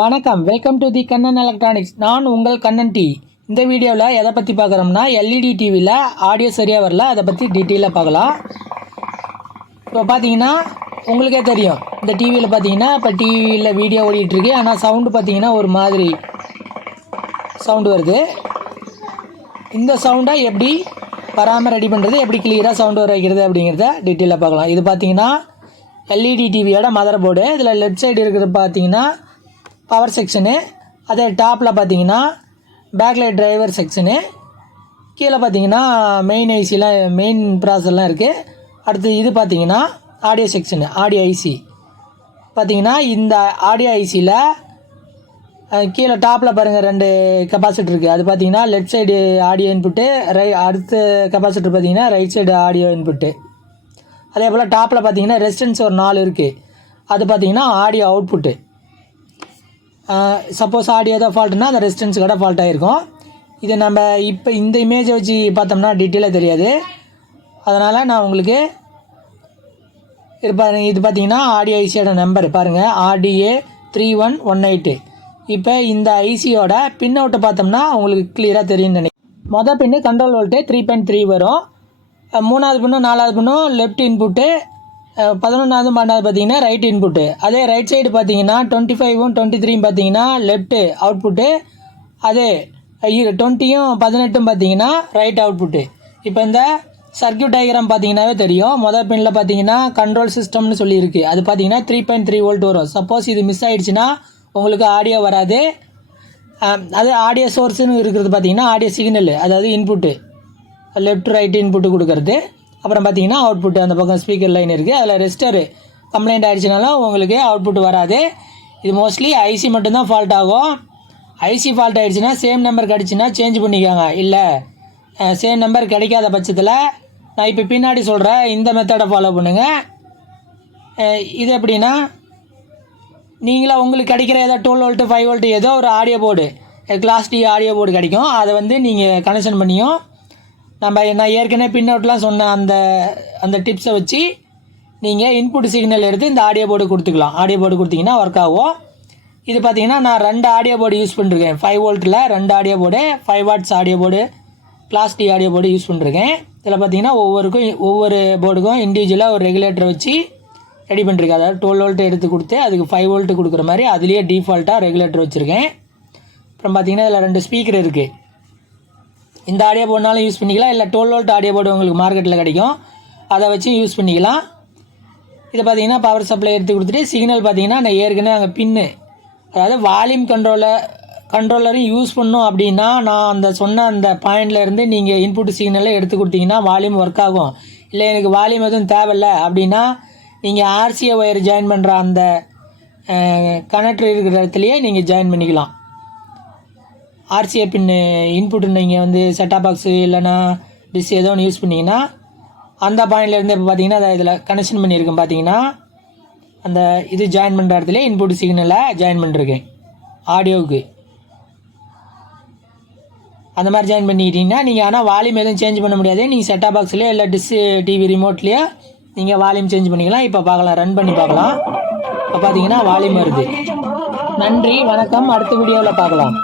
வணக்கம், welcome to the Kannan electronics. நான் உங்கள் கண்ணன் டி. இந்த வீடியோவில் எதை பற்றி பார்க்குறோம்னா, எல்இடி டிவியில் ஆடியோ சரியாக வரல, அதை பற்றி டீட்டெயிலாக பார்க்கலாம். இப்போ பார்த்தீங்கன்னா உங்களுக்கே தெரியும், இந்த டிவியில் பார்த்தீங்கன்னா இப்போ டிவியில் வீடியோ ஓடிட்டுருக்கு. ஆனால் சவுண்டு பார்த்தீங்கன்னா ஒரு மாதிரி சவுண்டு வருது. இந்த சவுண்டை எப்படி வராமல் ரெடி பண்ணுறது, எப்படி கிளியராக சவுண்டு வர வைக்கிறது அப்படிங்கிறத டீட்டெயிலாக பார்க்கலாம். இது பார்த்தீங்கன்னா எல்இடி டிவியோட மதர் போர்டு. இதில் லெஃப்ட் சைடு இருக்கிறது பார்த்தீங்கன்னா பவர் செக்ஷனு, அதே டாப்பில் பார்த்தீங்கன்னா பேக்லைட் டிரைவர் செக்ஷனு, கீழே பார்த்தீங்கன்னா மெயின் ஐசிலாம் மெயின் ப்ராசர்லாம் இருக்குது. அடுத்து இது பார்த்தீங்கன்னா ஆடியோ செக்ஷனு, ஆடியோ ஐசி பார்த்தீங்கன்னா இந்த ஆடியோ ஐசியில் கீழே டாப்பில் பாருங்கள் 2 கெப்பாசிட்டர் இருக்குது. அது பார்த்தீங்கன்னா லெஃப்ட் சைடு ஆடியோ இன்புட்டு, அடுத்த கெப்பாசிட்டர் பார்த்தீங்கன்னா ரைட் சைடு ஆடியோ இன்புட்டு. அதே போல் டாப்பில் பார்த்தீங்கன்னா ரெசிஸ்டன்ஸ் ஒரு 4 இருக்குது. அது பார்த்தீங்கன்னா ஆடியோ அவுட்புட்டு. சப்போஸ் ஆடியோ தான் ஃபால்ட்டுனா அந்த ரெசிஸ்டன்ஸ் கூட ஃபால்ட் ஆகிருக்கும். இது நம்ம இப்போ இந்த இமேஜை வச்சு பார்த்தோம்னா டீட்டெயிலாக தெரியாது. அதனால் நான் உங்களுக்கு இது பார்த்தீங்கன்னா ஆடியோ ஐசியோட நம்பர் பாருங்கள், RDA 3118. இப்போ இந்த ஐசியோட பின் அவுட்டை பார்த்தோம்னா உங்களுக்கு கிளியராக தெரியும்னு நினைக்கிறேன். மொதல் பின்னு கண்ட்ரோல் வோல்டேஜ் 3.3 வரும். 3வது பின்னும் 4வது பின்னும் லெஃப்ட் இன்புட்டு, 11வது 12வது பார்த்தீங்கன்னா ரைட் இன்புட்டு. அதே ரைட் சைடு பார்த்தீங்கன்னா 25ம் 23ம் பார்த்தீங்கன்னா லெஃப்ட்டு அவுட்புட்டு. அதே 20ம் 18ம் பார்த்தீங்கன்னா ரைட் அவுட்புட்டு. இப்போ இந்த சர்க்யூட் டயக்ராம் பார்த்தீங்கன்னாவே தெரியும். மொதல் பின்னில் பார்த்தீங்கன்னா கண்ட்ரோல் சிஸ்டம்னு சொல்லியிருக்கு. அது பார்த்தீங்கன்னா 3.3 வோல்ட் வரும். சப்போஸ் இது மிஸ் ஆகிடுச்சுன்னா உங்களுக்கு ஆடியோ வராது. அது ஆடியோ சோர்ஸுன்னு இருக்கிறது பார்த்தீங்கன்னா ஆடியோ சிக்னல், அதாவது இன்புட்டு லெஃப்ட் ரைட் இன்புட்டு கொடுக்கறது. அப்புறம் பார்த்தீங்கன்னா அவுட்புட் அந்த பக்கம் ஸ்பீக்கர் லைன் இருக்குது. அதில் ரெஜிஸ்டர் கம்ப்ளைண்ட் ஆகிடுச்சினாலும் உங்களுக்கு அவுட்புட் வராது. இது மோஸ்ட்லி ஐசி மட்டும்தான் ஃபால்ட் ஆகும். ஐசி ஃபால்ட் ஆகிடுச்சுன்னா சேம் நம்பர் கிடச்சின்னா சேஞ்ச் பண்ணிக்கோங்க. இல்லை சேம் நம்பர் கிடைக்காத பட்சத்தில் நான் இப்போ பின்னாடி சொல்கிறேன் இந்த மெத்தடை ஃபாலோ பண்ணுங்கள். இது எப்படின்னா, நீங்களா உங்களுக்கு கிடைக்கிற ஏதோ 12 வோல்ட்டு 5 வோல்ட்டு ஏதோ ஒரு audio board, class D audio board கிடைக்கும். அதை நீங்கள் கனெக்ஷன் பண்ணியும் நான் ஏற்கனவே பின் அவுட்லாம் சொன்ன அந்த டிப்ஸை வச்சு நீங்கள் இன்புட் சிக்னல் எடுத்து இந்த ஆடியோ போர்டு கொடுத்துக்கலாம். ஆடியோ போர்டு கொடுத்தீங்கன்னா ஒர்க் ஆகும். இது பார்த்தீங்கன்னா நான் 2 ஆடியோ போர்டு யூஸ் பண்ணிருக்கேன். 5 வோல்ட்டில் 2 audio board, 5 watts audio board, class D audio board use பண்ணிருக்கேன். இதில் பார்த்தீங்கன்னா ஒவ்வொரு போர்டுக்கும் இண்டிவிஜுவலாக ஒரு ரெகுலேட்டரை வச்சு ரெடி பண்ணிருக்கேன். அதாவது 12 வோல்ட்டு எடுத்து கொடுத்து அதுக்கு 5 வோல்ட்டு கொடுக்குற மாதிரி அதுலேயே டிஃபால்ட்டாக ரெகுலேட்டர் வச்சுருக்கேன். அப்புறம் பார்த்தீங்கன்னா இதில் 2 ஸ்பீக்கர் இருக்குது. இந்த ஆடியோ போர்டுனாலும் யூஸ் பண்ணிக்கலாம், இல்லை 12 வோல்ட் ஆடியோ போர்டு உங்களுக்கு மார்க்கெட்டில் கிடைக்கும், அதை வச்சு யூஸ் பண்ணிக்கலாம். இதை பார்த்தீங்கன்னா பவர் சப்ளை எடுத்து கொடுத்துட்டு சிக்னல் பார்த்தீங்கன்னா நான் ஏற்கனவே அங்கே பின்னு, அதாவது வால்யூம் கண்ட்ரோலரும் யூஸ் பண்ணோம் அப்படின்னா நான் சொன்ன அந்த பாயிண்ட்லேருந்து நீங்கள் இன்புட் சிக்னலை எடுத்து கொடுத்தீங்கன்னா வால்யூம் ஒர்க் ஆகும். இல்லை எனக்கு வால்யூம் எதுவும் தேவையில்லை அப்படின்னா நீங்கள் RCA ஒயர் ஜாயின் பண்ணுற அந்த கனெக்டர் இருக்கிற இடத்துலையே நீங்கள் ஜாயின் பண்ணிக்கலாம். RCA பின்னு இன்புட்டு நீங்கள் செட்டாப் பாக்ஸு இல்லைனா டிஷ் ஏதோ ஒன்று யூஸ் பண்ணிங்கன்னா அந்த பாயிண்ட்லேருந்து இப்போ பார்த்தீங்கன்னா அதை இதில் கனெக்ஷன் பண்ணியிருக்கேன். பார்த்தீங்கன்னா அந்த இது ஜாயின் பண்ணுற இடத்துல இன்புட் சிக்னலை ஜாயின் பண்ணிருக்கேன் ஆடியோவுக்கு. அந்த மாதிரி ஜாயின் பண்ணிக்கிட்டிங்கன்னா நீங்கள் ஆனால் வால்யூம் எதுவும் சேஞ்ச் பண்ண முடியாது. நீங்கள் செட்டாப் பாக்ஸ்லேயோ இல்லை டிஷ் டிவி ரிமோட்லேயோ நீங்கள் வால்யூம் சேஞ்ச் பண்ணிக்கலாம். இப்போ பார்க்கலாம், ரன் பண்ணி பார்க்கலாம். இப்போ பார்த்தீங்கன்னா வால்யூம் வருது. நன்றி, வணக்கம். அடுத்த வீடியோவில் பார்க்கலாம்.